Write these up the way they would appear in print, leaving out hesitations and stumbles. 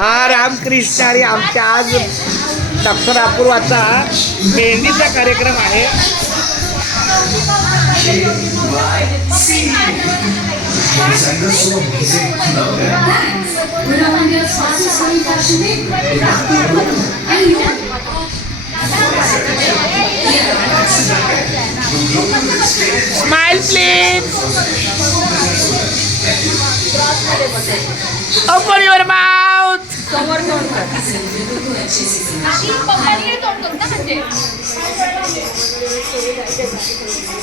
रामकृष्ण हरी. आमच्या आज डॉक्टर अपूर्वाचा मेहंदीचा कार्यक्रम आहे. Smile please. Open your mouth.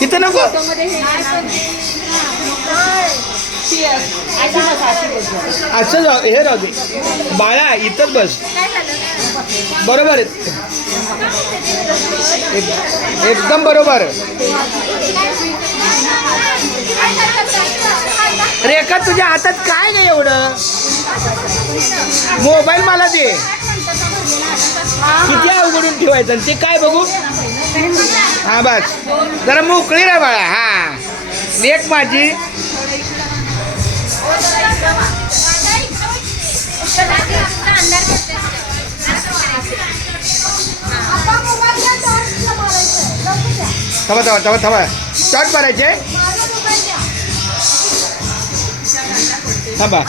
इथं नको. असं जाऊ, हे राहू दे बाळा, इथंच बस. बरोबर आहे, एकदम बरोबर. रेखा तुझ्या हातात काय नाही एवढं. मोबाईल मला दे. किती अवघडून ठेवायचं ते काय बघू. हा बस, जरा मोकळी रे बाळा. हा लेख माझी. थांबा थांबा थांबा थांबा. शॉर्ट मारायचे. थांबा.